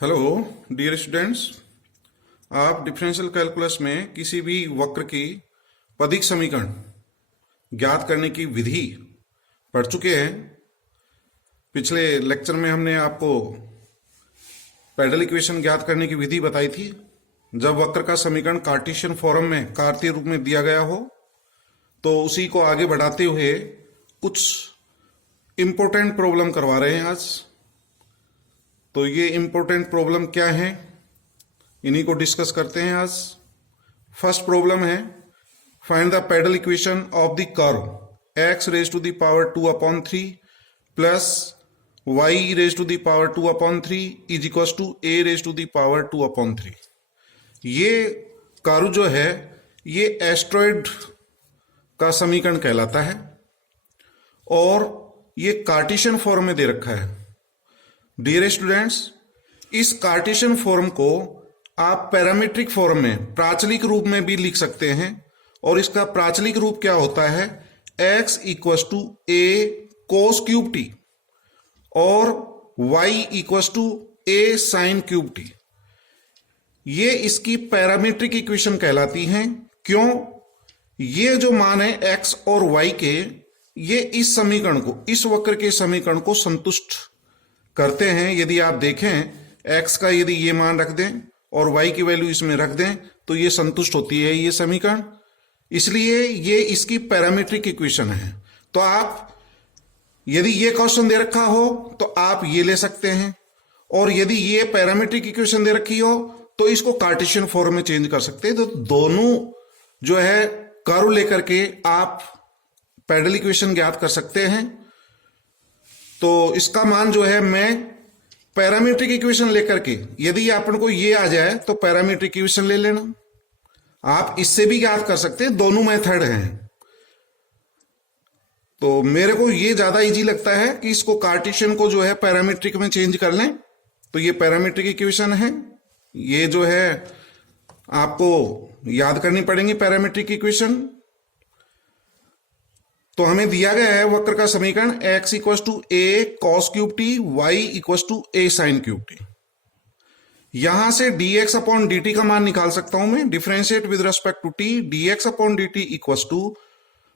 Hello dear students. आप differential calculus में किसी भी वक्र की पदिक समीकरण ज्ञात करने की विधि पढ़ चुके हैं। पिछले लेक्चर में हमने आपको पैडल इक्वेशन ज्ञात करने की विधि बताई थी। जब वक्र का समीकरण कार्टेशियन फॉर्म में कार्तीय रूप में दिया गया हो तो उसी को आगे बढ़ाते हुए कुछ इंपॉर्टेंट प्रॉब्लम करवा रहे हैं आज। तो ये इंपॉर्टेंट प्रॉब्लम क्या है, इन्हीं को डिस्कस करते हैं आज। फर्स्ट प्रॉब्लम है, find the pedal equation of the curve x raise to the power 2/3 plus y raise to the power 2/3 is equal to a raise to the power 2/3। ये curve जो है ये एस्ट्रॉयड का समीकरण कहलाता है और ये कार्टेशियन फॉर्म में दे रखा है। डियर स्टूडेंट्स, इस कार्टेशियन फॉर्म को आप पैरामीट्रिक फॉर्म में प्राचलिक रूप में भी लिख सकते हैं और इसका प्राचलिक रूप क्या होता है, x equals to a cos cube t और y equals to a sin cube t। ये इसकी पैरामीट्रिक इक्वेशन कहलाती हैं। क्यों? ये जो मान है x और y के, ये इस समीकरण को, इस वक्र के समीकरण को संतुष्ट करते हैं। यदि आप देखें x का यदि ये मान रख दें और y की वैल्यू इसमें रख दें तो ये संतुष्ट होती है ये समीकरण, इसलिए ये इसकी पैरामीट्रिक इक्वेशन है। तो आप यदि ये क्वेश्चन दे रखा हो तो आप ये ले सकते हैं और यदि ये पैरामीट्रिक इक्वेशन दे रखी हो तो इसको कार्टेशियन फॉर्म में चेंज कर सकते हैं। तो दोनों जो है कर्व लेकर के आप पैडल इक्वेशन ज्ञात कर सकते हैं। तो इसका मान जो है मैं पैरामीट्रिक इक्वेशन लेकर के, यदि अपन को ये आ जाए तो पैरामीट्रिक इक्वेशन ले लेना। आप इससे भी ज्ञात कर सकते हैं, दोनों मेथड हैं। तो मेरे को ये ज्यादा इजी लगता है कि इसको कार्टेशियन को जो है पैरामीट्रिक में चेंज कर लें। तो ये पैरामीट्रिक इक्वेशन है, ये जो है आपको याद करनी पड़ेगी पैरामीट्रिक इक्वेशन। तो हमें दिया गया है वक्र का समीकरण x equals to a cos cube t, y equals to a sin cube t। यहां से dx अपॉन dt का मान निकाल सकता हूं मैं, differentiate with respect to t, dx upon dt equals to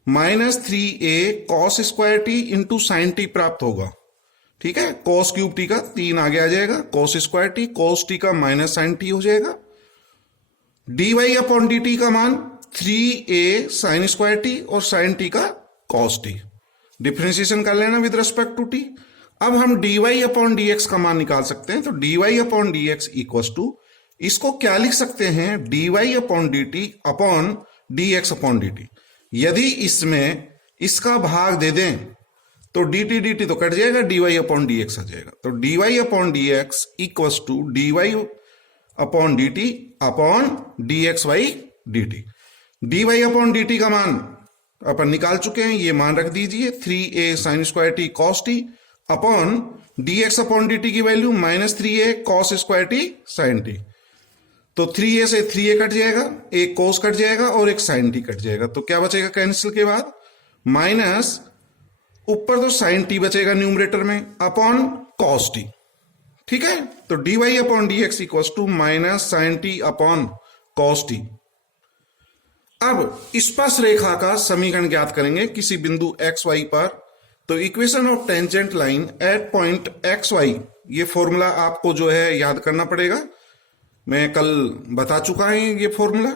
-3a cos square t into sine t प्राप्त होगा। ठीक है, cos क्यूब t का 3 आगे आ जाएगा, cos square t, cos t का माइनस साइन t हो जाएगा। dy अपॉन dt का मान 3a साइन स्क्वायर t और साइन t का cos t। डिफरेंशिएशन कर लेना विद रेस्पेक्ट टू t। अब हम dy अपॉन dx का मान निकाल सकते हैं। तो dy upon dx equals to, इसको क्या लिख सकते हैं, dy upon dt upon dx upon dt। यदि इसमें इसका भाग दे दें तो dt तो कट जाएगा, dy अपॉन dx आ जाएगा। तो dy upon dx equals to dy upon dt upon dxy dt। dy upon dt का मान अपन निकाल चुके हैं, ये मान रख दीजिए 3a sine square t cos t upon dx upon dt की value -3a cos square t sin t। तो 3a से 3a कट जाएगा, एक cos कट जाएगा और एक sin t कट जाएगा। तो क्या बचेगा कैंसिल के बाद, माइनस ऊपर तो sin t बचेगा न्यूमरेटर में अपॉन cos t। ठीक है, तो dy upon dx equal to minus sine t upon cos t। अब स्पर्श रेखा का समीकरण ज्ञात करेंगे किसी बिंदु एक्स वाई पर। तो equation of tangent line at point X Y, ये फॉर्मूला आपको जो है याद करना पड़ेगा। मैं कल बता चुका हूं ये formula,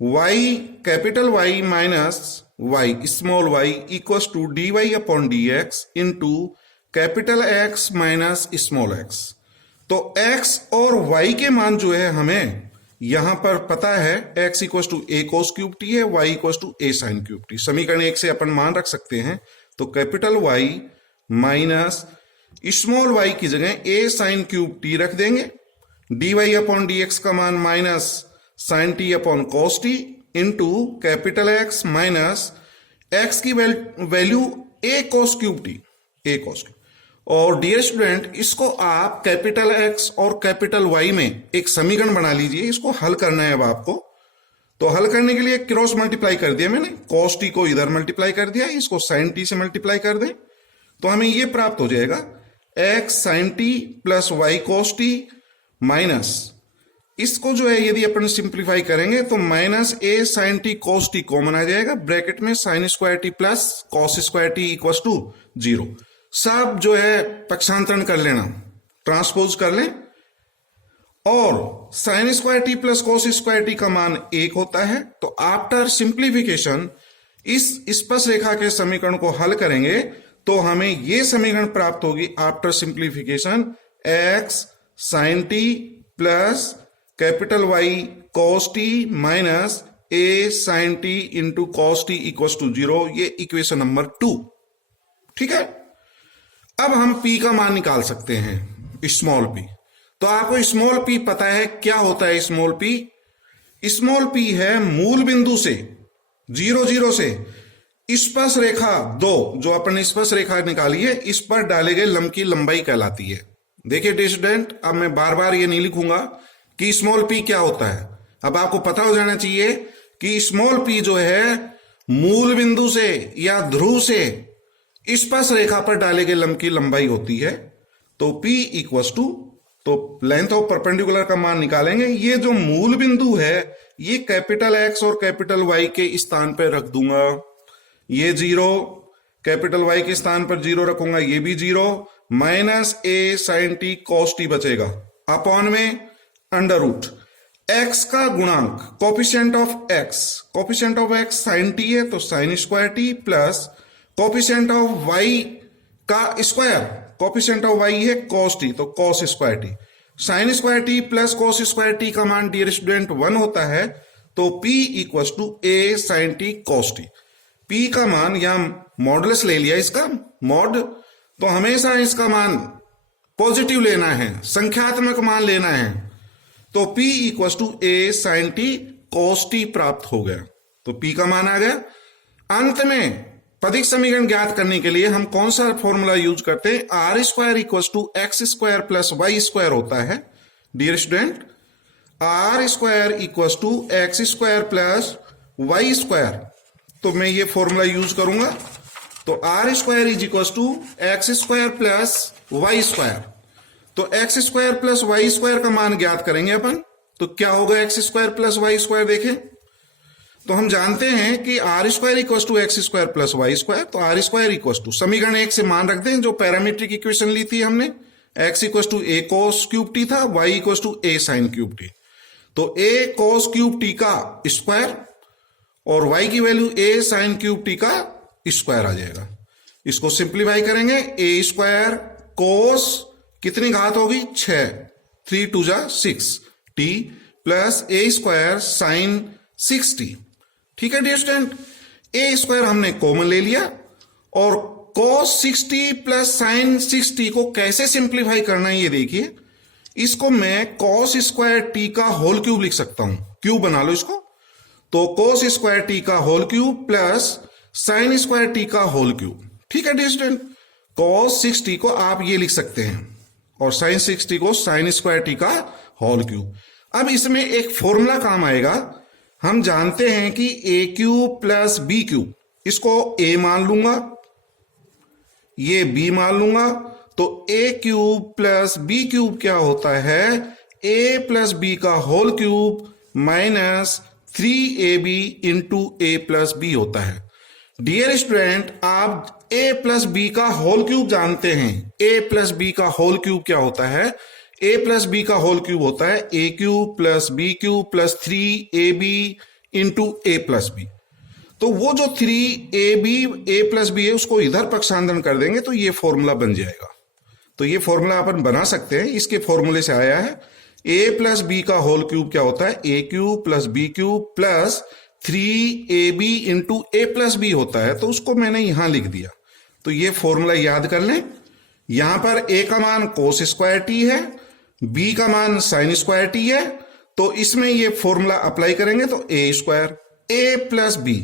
y capital Y minus y small y equals to dy upon dx into capital X minus small x। तो x और y के मान जो है हमें यहां पर पता है, x equal to a cos cube t है, y equal to a sin cube t। समीकरण 1 से अपन मान रख सकते हैं। तो capital Y minus small y की जगह a sin क्यूब t रख देंगे। dy अपॉन dx का मान minus sin t upon cos t into capital X minus x की value a cos cube t, a cos cube. और dear student, इसको आप कैपिटल X और कैपिटल Y में एक समीकरण बना लीजिए। इसको हल करना है अब आपको। तो हल करने के लिए क्रॉस मल्टीप्लाई कर दिया मैंने, cos t को इधर मल्टीप्लाई कर दिया, इसको sin t से मल्टीप्लाई कर दें तो हमें ये प्राप्त हो जाएगा x sin t plus y cos t minus इसको जो है यदि अपन सिंप्लीफाई करेंगे तो minus A sine T cos T common आ जाएगा, ब्रैकेट में sine square T plus cos square T equal to 0। सब जो है पक्षांतरण कर लेना, ट्रांसपोज कर लें, और sign square T plus cos square T का मान 1 होता है। तो आफ्टर सिंप्लीफिकेशन इस स्पर्श रेखा के समीकरण को हल करेंगे तो हमें यह समीकरण प्राप्त होगी after simplification X sine T plus capital Y cos T minus A sine T into cos T equal to 0। ये इक्वेशन नंबर 2। ठीक है, अब हम पी का मान निकाल सकते हैं, स्मॉल पी। तो आपको स्मॉल पी पता है क्या होता है स्मॉल पी? स्मॉल पी है मूल बिंदु से 0 0 से स्पर्श रेखा 2, जो अपन स्पर्श रेखा निकाली है, इस पर डाले गए लंब की लंबाई कहलाती है। देखिए स्टूडेंट, अब मैं बार बार ये नहीं लिखूंगा कि स्मॉल पी क्या होता है। अब आपको पता हो जाना चाहिए कि स्मॉल पी जो है मूल बिंदु से या ध्रुव से स्पर्श रेखा पर डाले गए लंब की लंबाई होती है। तो P इक्वल्स टू, तो लेंथ ऑफ परपेंडिकुलर का मान निकालेंगे। ये जो मूल बिंदु है ये कैपिटल X और कैपिटल Y के स्थान पर रख दूंगा, ये 0, कैपिटल Y के स्थान पर 0 रखूंगा, ये भी 0, minus A sine T cos T बचेगा, अपॉन में अंडर रूट x का गुणांक, coefficient of x sine T है तो sine square T, plus coefficient of y का स्क्वायर, कोफिशिएंट ऑफ y है कॉस टी तो cos square T, sine square T plus cos square T का मान dear student 1 होता है। तो p equals to A sine T cos T. p का मान यहां मॉडुलस ले लिया, इसका मॉड, तो हमेशा इसका मान पॉजिटिव लेना है, संख्यात्मक मान लेना है। तो P equals to A sine T cos T प्राप्त हो गया। तो P का मान आ गया। अंत में पदिक समीकरण ज्ञात करने के लिए हम कौन सा फॉर्मूला यूज करते हैं? R square equals to x square plus Y square होता है dear student. R square equals to x square plus Y square, तो मैं ये फॉर्मूला यूज करूंगा। तो are square is equals to x square plus Y square. तो x square plus Y square का मान ज्ञात करेंगे अपन। तो क्या होगा X square plus Y square? देखें तो हम जानते हैं कि R square equals to x square plus Y square. तो आर स्क्वायर इक्वल्स टू, समीकरण 1 से मान रख दें जो पैरामीट्रिक इक्वेशन ली थी हमने, X equals to A cos cube T था, Y equals to A sine cube T. तो ए कॉस क्यूब टी का स्क्वायर और वाई की value A sine cube T का स्क्वायर आ जाएगा। इसको सिंप्लीफाई करेंगे, ए स्क्वायर कोस कितनी घात होगी 6, 3 2 जा 6 T plus A square sine 6 T. ठीक है डियर स्टूडेंट, ए स्क्वायर हमने कॉमन ले लिया और cos 60 प्लस साइन 60 को कैसे सिंप्लीफाई करना है ये देखिए। इसको मैं cos स्क्वायर टी का होल क्यूब लिख सकता हूं, क्यूब बना लो इसको। तो cos स्क्वायर टी का whole cube plus sine square T का होल क्यूब। ठीक है डियर स्टूडेंट, cos 60 को आप ये लिख सकते हैं और साइन 60 को साइन स्क्वायर टी का होल क्यूब। अब इसमें एक फॉर्मूला काम आएगा। हम जानते हैं कि A cube plus B cube, इसको ए मान लूंगा, ये बी मान लूंगा। तो A cube plus B cube क्या होता है? ए प्लस बी का whole cube minus 3ab into ए प्लस बी होता है। डियर स्टूडेंट, आप a प्लस बी का होल क्यूब जानते हैं। a प्लस बी का होल क्यूब क्या होता है? a प्लस बी का होल क्यूब होता है a cube plus B cube plus 3ab into A plus B. तो वो जो 3ab a प्लस बी है उसको इधर पक्षांतरण कर देंगे तो ये फॉर्मूला बन जाएगा। तो ये फॉर्मूला अपन बना सकते हैं, इसके फॉर्मूले से आया है। a प्लस बी का होल क्यूब क्या होता है? a cube plus B cube plus 3ab into A plus B होता है। तो उसको मैंने यहां लिख दिया। तो ये फॉर्मूला याद कर लें। यहां पर a का मान कोस स्क्वायर टी है, b का मान साइन स्क्वायर टी है। तो इसमें ये फॉर्मूला अप्लाई करेंगे तो a square a plus b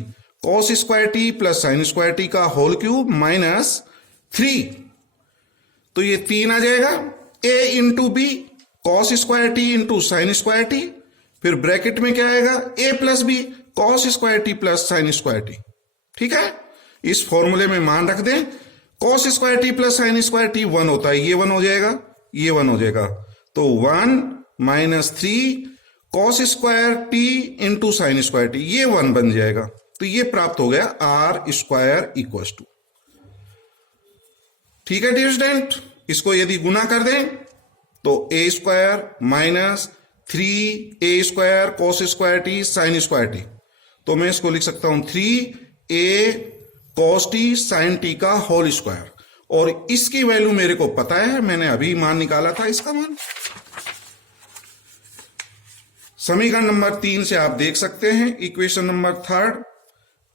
cos square T plus sine square T का होल क्यूब माइनस 3, तो ये 3 आ जाएगा। a into b cos square t into sine square t, फिर ब्रैकेट में क्या आएगा? a plus b cos square T plus sine square t. ठीक है, इस फॉर्मूले में मान रख दें। Cos square T plus sine square t 1 होता है, ये 1 हो जाएगा, ये 1 हो जाएगा। तो 1 minus 3 cos square t into sine square T, ये 1 बन जाएगा। तो ये प्राप्त हो गया आर स्क्वायर इक्वल टू, ठीक है डियर स्टूडेंट। इसको यदि गुना कर दें तो A square minus 3a square cos square T sine square T, तो मैं इसको लिख सकता हूं 3a cos T sine T का होल स्क्वायर। और इसकी वैल्यू मेरे को पता है, मैंने अभी मान निकाला था इसका मान। समीकरण नंबर 3 से आप देख सकते हैं, equation number 3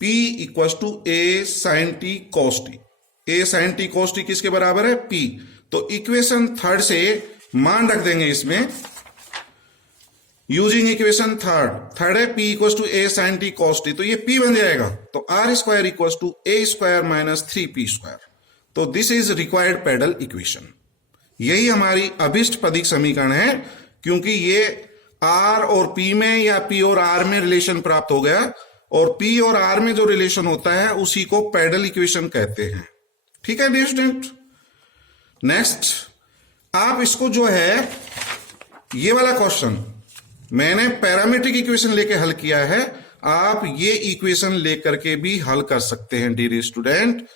p equal to a sine T cos t. a sine T cos t किसके बराबर है? p। तो इक्वेशन 3 से मान रख देंगे इसमें, यूजिंग इक्वेशन थर्ड है p equal to a sine T cos T, तो ये p बन जाएगा। तो r square equal to a square minus 3p square. तो this is required pedal equation. यही हमारी अभिष्ट पदिक समीकरण है, क्योंकि ये r और p में या p और r में रिलेशन प्राप्त हो गया, और p और r में जो रिलेशन होता है उसी को पैडल इक्वेशन कहते हैं। ठीक है डियर स्टूडेंट। नेक्स्ट, आप इसको जो है ये वाला क्वेश्चन मैंने पैरामीट्रिक इक्वेशन लेके हल किया है, आप ये इक्वेशन लेकर के भी हल कर सकते हैं डियर स्टूडेंट।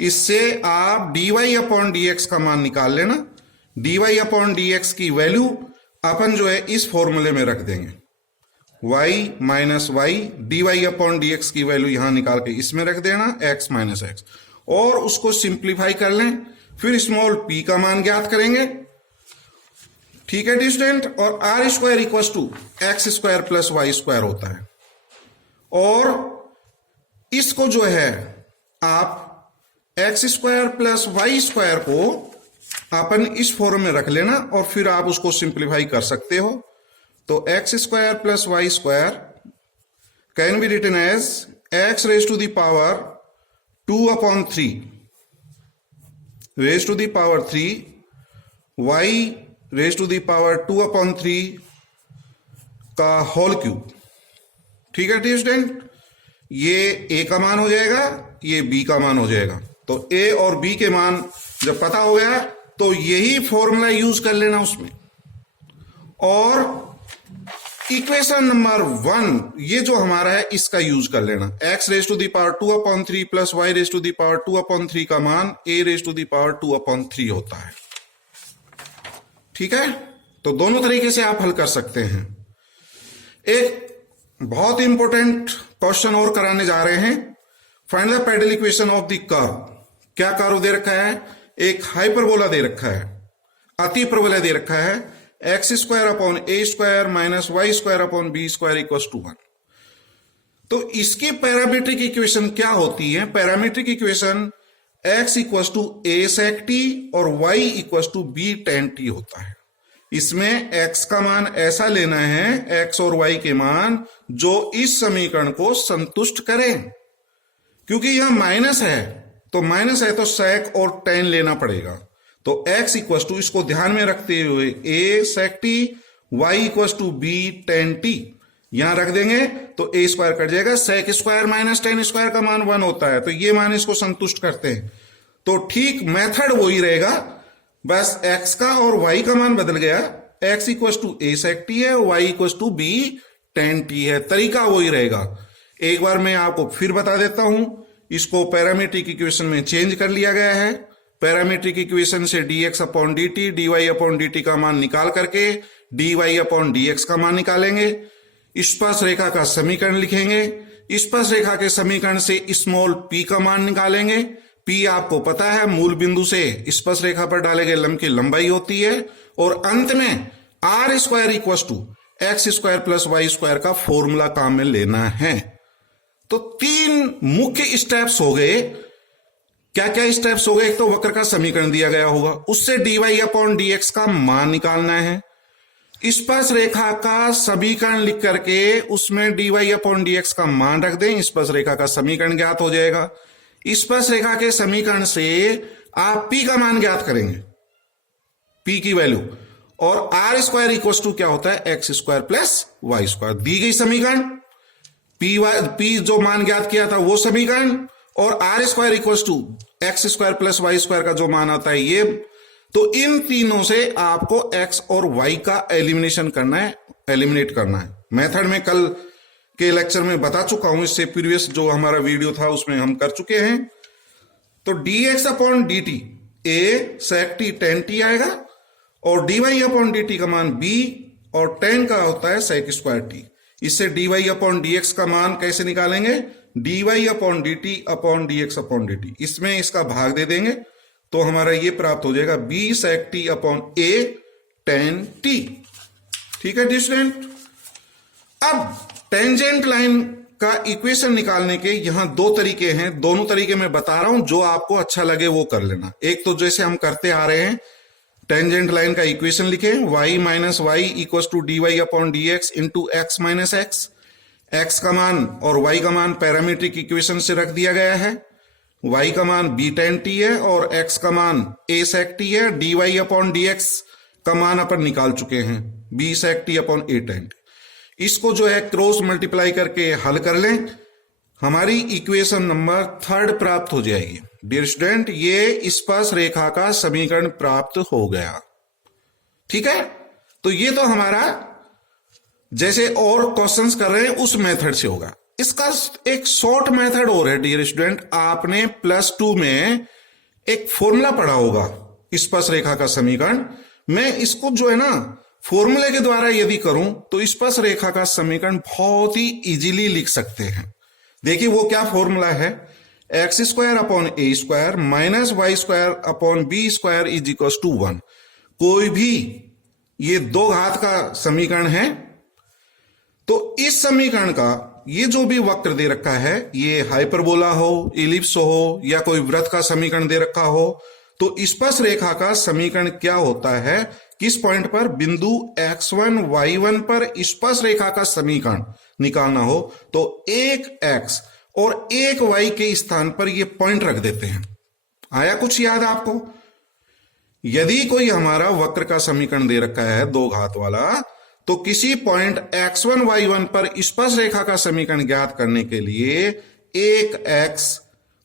इससे आप dy अपॉन dx का मान निकाल लेना। dy अपॉन dx की वैल्यू अपन जो है इस फॉर्मूले में रख देंगे, y minus y, dy upon dx की वैल्यू यहां निकाल के इसमें रख देना, x माइनस एक्स, और उसको सिंप्लीफाई कर लें। फिर स्मॉल p का मान ज्ञात करेंगे, ठीक है डियर स्टूडेंट। और r square equal to x square plus Y square होता है। और इसको जो है आप x square plus Y square को अपन इस फॉर्म में रख लेना, और फिर आप उसको सिंप्लीफाई कर सकते हो। तो x square plus Y square can be written as x raise to the power 2/3 raise to the power 3 y raise to the power 2/3 का होल क्यूब। ठीक है डियर स्टूडेंट, ये a का मान हो जाएगा, ये b का मान हो जाएगा। तो a और b के मान जब पता हो गया तो यही फॉर्मूला यूज कर लेना उसमें। और इक्वेशन नंबर 1 ये जो हमारा है इसका यूज कर लेना, x raise to the power 2/3 plus y raise to the power 2/3 का मान a raise to the power 2/3 होता है। ठीक है, तो दोनों तरीके से आप हल कर सकते हैं। एक बहुत इंपॉर्टेंट क्वेश्चन और कराने जा रहे हैं, find the pedal equation of the curve. क्या कर्व दे रखा है? एक हाइपरबोला दे रखा है, अति परवलय दे रखा है, x square upon A square minus y square upon b square equal to 1। तो इसकी पैरामीट्रिक इक्वेशन क्या होती है? Parametric equation x equal to a sec t और y equal to b tan t होता है। इसमें x का मान ऐसा लेना है, x और y के मान जो इस समीकरण को संतुष्ट करें। क्योंकि यहां माइनस है, तो माइनस है तो सेक और टेन लेना पड़ेगा। तो x इक्वल टू, इसको ध्यान में रखते हुए, a sec t, y equal to b tan t यहां रख देंगे तो a स्क्वायर कट जाएगा। Sec square minus tan square का मान 1 होता है, तो ये मान इसको संतुष्ट करते हैं। तो ठीक मेथड वही रहेगा, बस x का और y का मान बदल गया। x equal to a sec t है, y equal to b tan t है, तरीका वही रहेगा। एक बार मैं आपको फिर बता देता हूं, इसको पैरामीट्रिक इक्वेशन में चेंज कर लिया गया है। पैरामीट्रिक इक्वेशन से dx upon dt, dy upon dt का मान निकाल करके dy अपॉन dx का मान निकालेंगे। स्पर्श रेखा का समीकरण लिखेंगे, स्पर्श रेखा के समीकरण से स्मॉल p का मान निकालेंगे। p आपको पता है मूल बिंदु से स्पर्श रेखा पर डाले गए लंब की लंबाई होती है। और अंत में r square equal to x square plus Y square का फॉर्मूला काम में लेना है। तो 3 मुख्य स्टेप्स हो गए। क्या क्या स्टेप्स हो गए? एक तो वक्र का समीकरण दिया गया होगा, उससे dy अपॉन dx का मान निकालना है। स्पर्श रेखा का समीकरण लिख करके उसमें dy अपॉन dx का मान रख दें, स्पर्श रेखा का समीकरण ज्ञात हो जाएगा। स्पर्श रेखा के समीकरण से आप p का मान ज्ञात करेंगे, p की वैल्यू, और आर स्क्वायर इक्वल टू क्या होता है? X square plus Y square. दी गई समीकरण p जो मान ज्ञात किया था वो समीकरण, और r square equal to x square plus Y square का जो मान आता है ये तो इन तीनों से आपको x और y का एलिमिनेशन करना है, एलिमिनेट करना है। मेथड में कल के लेक्चर में बता चुका हूं, इससे प्रीवियस जो हमारा वीडियो था उसमें हम कर चुके हैं। तो dx upon dt a sec t tan t आएगा और dy अपॉन dt का मान b और tan का होता है sec स्क्वायर t। इससे dy अपॉन dx का मान कैसे निकालेंगे, dy upon dt upon dx upon dt, इसमें इसका भाग दे देंगे तो हमारा ये प्राप्त हो जाएगा b sec t upon a tan t। ठीक है स्टूडेंट। अब टेंजेंट लाइन का इक्वेशन निकालने के यहां दो तरीके हैं, दोनों तरीके मैं बता रहा हूं, जो आपको अच्छा लगे वो कर लेना। एक तो जैसे हम करते आ रहे हैं, टेंजेंट लाइन का इक्वेशन लिखें, y minus y equal to d y upon d x into x minus x. X का मान और y का मान पैरामीट्रिक इक्वेशन से रख दिया गया है। y का मान b tan t है और x का मान a sec t है। dy अपॉन dx का मान अपन निकाल चुके हैं, b sec t upon a tan t। इसको जो है क्रॉस मल्टीप्लाई करके हल कर लें, हमारी इक्वेशन नंबर 3 प्राप्त हो जाएगी। डियर स्टूडेंट, ये स्पर्श रेखा का समीकरण प्राप्त हो गया। ठीक है, तो ये तो हमारा जैसे और क्वेश्चंस कर रहे हैं उस मेथड से होगा। इसका एक शॉर्ट मेथड और है डियर स्टूडेंट, आपने +2 में एक फॉर्मूला पढ़ा होगा स्पर्श रेखा का समीकरण। मैं इसको जो है ना फॉर्मूले के द्वारा यदि करूं तो स्पर्श रेखा का समीकरण बहुत ही इजीली लिख सकते हैं। देखिए वो क्या फॉर्मूला है, x square upon A square minus y square upon b square is equal to 1। कोई भी ये दो घात का समीकरण है, तो इस समीकरण का ये जो भी वक्र दे रखा है, ये हाइपरबोला हो, इलिप्स हो या कोई वृत्त का समीकरण दे रखा हो, तो स्पर्श रेखा का समीकरण क्या होता है, किस पॉइंट पर, बिंदु x1 y1 पर स्पर्श रेखा का समीकरण निकालना हो तो एक x और एक y के स्थान पर ये पॉइंट रख देते हैं। आया कुछ याद आपको? यदि कोई हमारा वक्र का समीकरण दे रखा है दो घात वाला, तो किसी पॉइंट x1 y1 पर स्पर्श रेखा का समीकरण ज्ञात करने के लिए एक x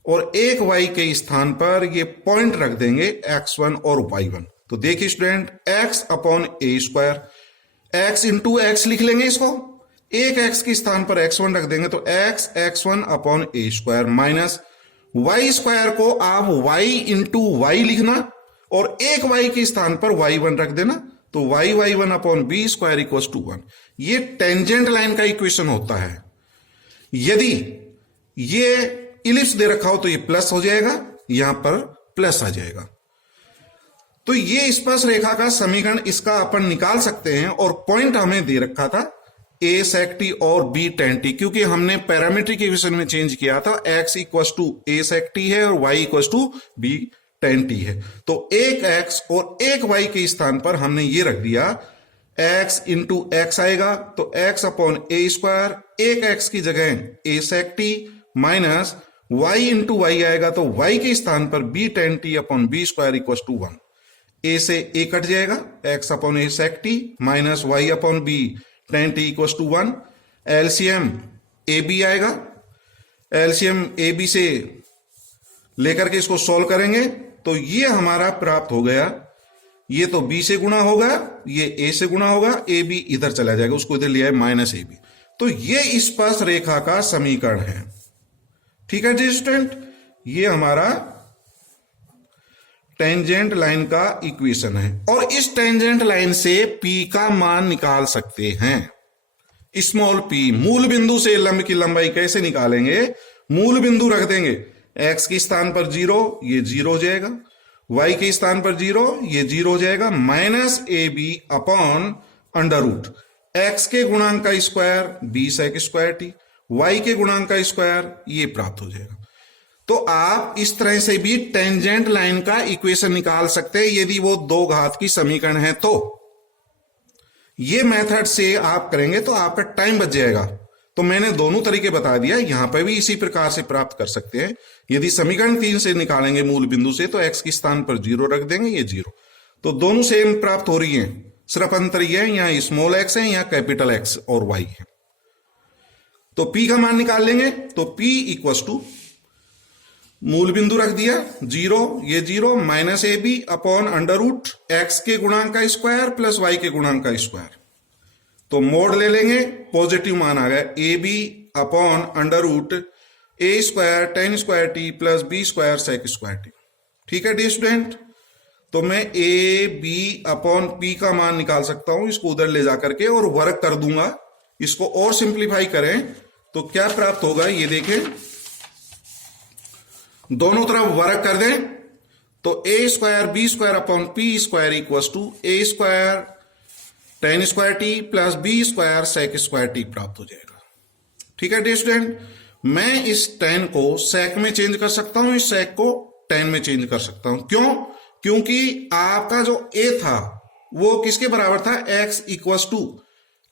और एक y के स्थान पर ये पॉइंट रख देंगे x1 और y1। तो देखिए स्टूडेंट, x अपॉन ए स्क्वायर, x इंटू एक्स लिख लेंगे इसको, एक x के स्थान पर x1 रख देंगे तो x x1 अपॉन ए स्क्वायर माइनस y स्क्वायर को आप y इंटू वाई लिखना और एक y के स्थान पर y1 रख देना, तो y y1 upon b square equal to 1। ये टेंजेंट लाइन का इक्वेशन होता है। यदि ये इलिप्स दे रखा हो तो ये प्लस हो जाएगा, यहां पर प्लस आ जाएगा। तो ये स्पर्श रेखा का समीकरण इसका अपन निकाल सकते हैं और पॉइंट हमें दे रखा था a sec t और b tan t, क्योंकि हमने पैरामीट्रिक इक्वेशन में चेंज किया था, x equal to a sec t है और y equal to b tan t है। तो एक x और एक y के स्थान पर हमने ये रख दिया, x इंटू एक्स आएगा तो x अपॉन ए स्क्वायर, एक x की जगह a sec t minus y into y आएगा तो y के स्थान पर b tan t upon b square equal to 1। a से a कट जाएगा, x upon a sec t minus y upon b tan t equal to 1। LCM a b आएगा, LCM a b से लेकर के इसको सॉल्व करेंगे तो ये हमारा प्राप्त हो गया, ये तो b से गुणा होगा, ये a से गुणा होगा, ए बी इधर चला जाएगा, उसको इधर लिया है माइनस ए बी। तो ये स्पर्श रेखा का समीकरण है। ठीक है जी स्टूडेंट, ये हमारा टेंजेंट लाइन का इक्वेशन है और इस टेंजेंट लाइन से P का मान निकाल सकते हैं। स्मॉल p, मूल बिंदु से लंब की लंबाई कैसे निकालेंगे, मूल बिंदु रख देंगे, x के स्थान पर 0, ये 0 हो जाएगा, y के स्थान पर 0, ये 0 हो जाएगा, minus a b upon under root x के गुणांक का square b sec square t, y के गुणांक का स्क्वायर, ये प्राप्त हो जाएगा। तो आप इस तरह से भी टेंजेंट लाइन का इक्वेशन निकाल सकते हैं यदि वो दो घात की समीकरण है। तो ये मेथड से आप करेंगे तो आपका टाइम बच जाएगा। तो मैंने दोनों तरीके बता दिया, यहां पर भी इसी प्रकार से प्राप्त कर सकते हैं। यदि समीकरण 3 से निकालेंगे मूल बिंदु से तो x के स्थान पर 0 रख देंगे, ये 0, तो दोनों सेम प्राप्त हो रही हैं, सिर्फ अंतर यह है यहां स्मॉल x है, यहां कैपिटल X और y है। तो P का मान निकाल लेंगे तो P इक्वल टू मूल बिंदु रख दिया 0, ये 0 minus a b upon under root x के गुणांक का स्क्वायर प्लस वाई के गुणांक का स्क्वायर। तो मोड ले लेंगे, पॉजिटिव मान आ गया a b upon under root a square tan square T plus B square sec square t. ठीक है डी स्टूडेंट, तो मैं ए बी अपॉन पी का मान निकाल सकता हूं इसको उधर ले जाकर के और वर्क कर दूंगा। इसको और सिंप्लीफाई करें तो क्या प्राप्त होगा ये देखें, दोनों तरफ वर्क कर दें तो A square B square upon P square equal to A square tan square T plus B square sec square T प्राप्त हो जाएगा। ठीक है डी स्टूडेंट, मैं इस टेन को सेक में चेंज कर सकता हूं, इस सेक को टेन में चेंज कर सकता हूं। क्यों? क्योंकि आपका जो ए था वो किसके बराबर था, एक्स इक्वल टू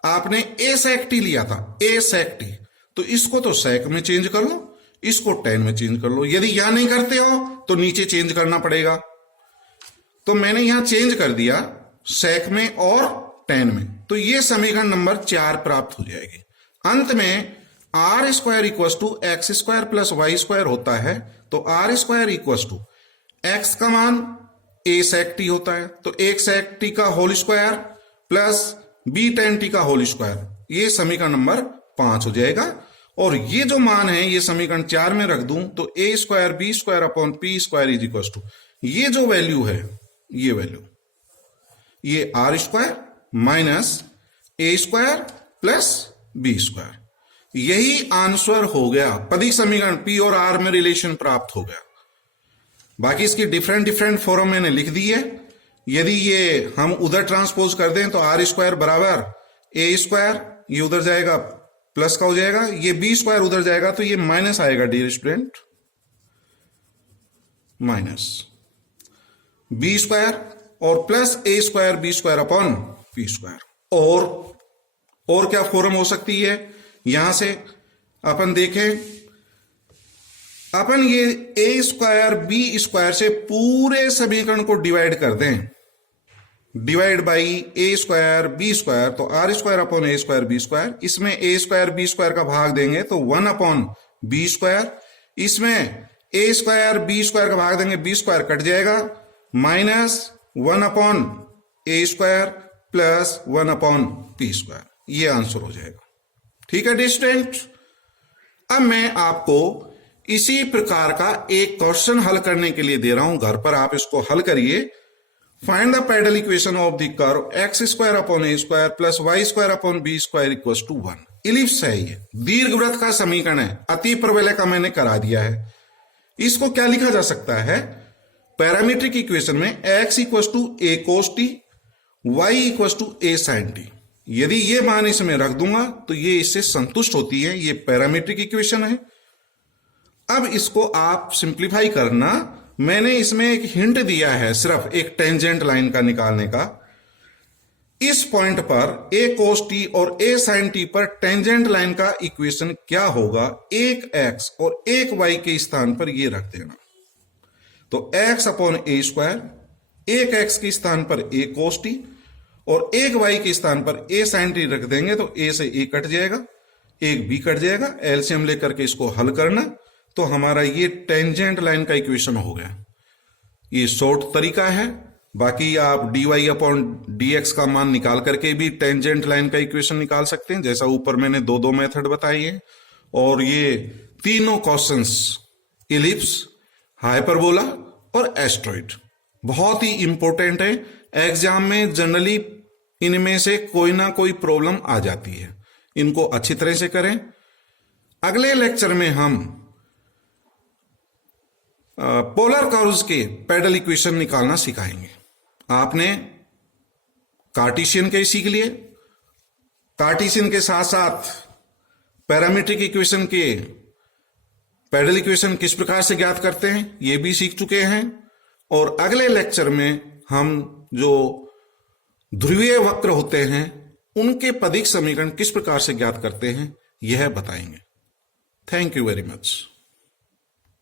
आपने ए सेक टी लिया था, ए सेक टी, तो इसको तो सेक में चेंज कर लो, इसको टेन में चेंज कर लो। यदि यहां नहीं करते हो तो नीचे चेंज करना पड़ेगा। तो मैंने यहां चेंज कर दिया सेक में और टेन में, तो ये समीकरण नंबर 4 प्राप्त हो जाएगी। अंत में r square equal to x square plus Y square होता है, तो are square equal to x का मान ए सेक टी होता है, तो एक सेक टी का whole square plus b tan t का होल स्क्वायर, ये समीकरण नंबर 5 हो जाएगा। और ये जो मान है ये समीकरण 4 में रख दूं तो A square B square upon P square is equal to ये जो वैल्यू है, ये वैल्यू ये R square minus A square plus B square, यही आंसर हो गया। पदिक समीकरण पी और आर में रिलेशन प्राप्त हो गया। बाकी इसकी डिफरेंट डिफरेंट फॉर्म मैंने लिख दी है। यदि ये हम उधर ट्रांसपोज कर दें तो आर स्क्वायर बराबर ए स्क्वायर, ये उधर जाएगा प्लस का हो जाएगा, ये बी स्क्वायर उधर जाएगा तो ये माइनस आएगा dear student, minus B square और plus A square B square upon P square. और क्या फॉर्म हो सकती है, यहां से अपन देखें, अपन ये ए स्क्वायर बी स्क्वायर से पूरे समीकरण को डिवाइड कर दें, divide by A square B square, तो are square upon A square B square, इसमें ए स्क्वायर बी स्क्वायर का भाग देंगे तो 1 अपॉन बी स्क्वायर, इसमें ए स्क्वायर बी स्क्वायर का भाग देंगे बी स्क्वायर कट जाएगा, माइनस 1 अपॉन ए square plus 1 upon P square, ये आंसर हो जाएगा। ठीक है डिस्टेंट, अब मैं आपको इसी प्रकार का एक क्वेश्चन हल करने के लिए दे रहा हूं, घर पर आप इसको हल करिए। Find the parallel equation of the curve x square upon A square plus Y square upon b square equal to 1। Ellipse है, ये दीर्घवृत्त का समीकरण है, अति प्रबलय का मैंने करा दिया है। इसको क्या लिखा जा सकता है, पैरामीट्रिक इक्वेशन में x equal to a cos t y equal to A sine t, यदि ये मान इसमें रख दूंगा तो ये इससे संतुष्ट होती है, ये पैरामीट्रिक इक्वेशन है। अब इसको आप सिंप्लीफाई करना, मैंने इसमें एक हिंट दिया है सिर्फ एक टेंजेंट लाइन का निकालने का। इस पॉइंट पर ए कोस टी और ए साइन टी पर टेंजेंट लाइन का इक्वेशन क्या होगा, एक एक्स और एक वाई के स्थान पर ये रख देना, तो एक्स अपॉन ए स्क्वायर, एक एक्स के स्थान पर ए कोस टी और एक वाई के स्थान पर ए साइन टी रख देंगे तो ए से ए कट जाएगा, एक बी कट जाएगा, एलसीएम लेकर के इसको हल करना तो हमारा ये टेंजेंट लाइन का इक्वेशन हो गया। ये शॉर्ट तरीका है, बाकी आप dy अपॉन dx का मान निकाल करके भी टेंजेंट लाइन का इक्वेशन निकाल सकते हैं, जैसा ऊपर मैंने दो मेथड बताई है। और ये तीनों क्वेश्चंस इलिप्स, हाइपरबोला और एस्ट्रॉइड बहुत ही इंपॉर्टेंट है। एग्जाम में जनरली इनमें से कोई ना कोई प्रॉब्लम आ जाती है, इनको अच्छी तरह से करें। अगले लेक्चर में हम पोलर कर्व्स के पैरेलल इक्वेशन निकालना सिखाएंगे। आपने कार्टेशियन के सीख लिए, कार्टेशियन के साथ साथ पैरामीट्रिक इक्वेशन के पैरेलल इक्वेशन किस प्रकार से ज्ञात करते हैं ये भी सीख चुके हैं। और अगले लेक्चर में हम जो ध्रुवीय वक्र होते हैं उनके पदिक समीकरण किस प्रकार से ज्ञात करते हैं यह बताएंगे। Thank you very much.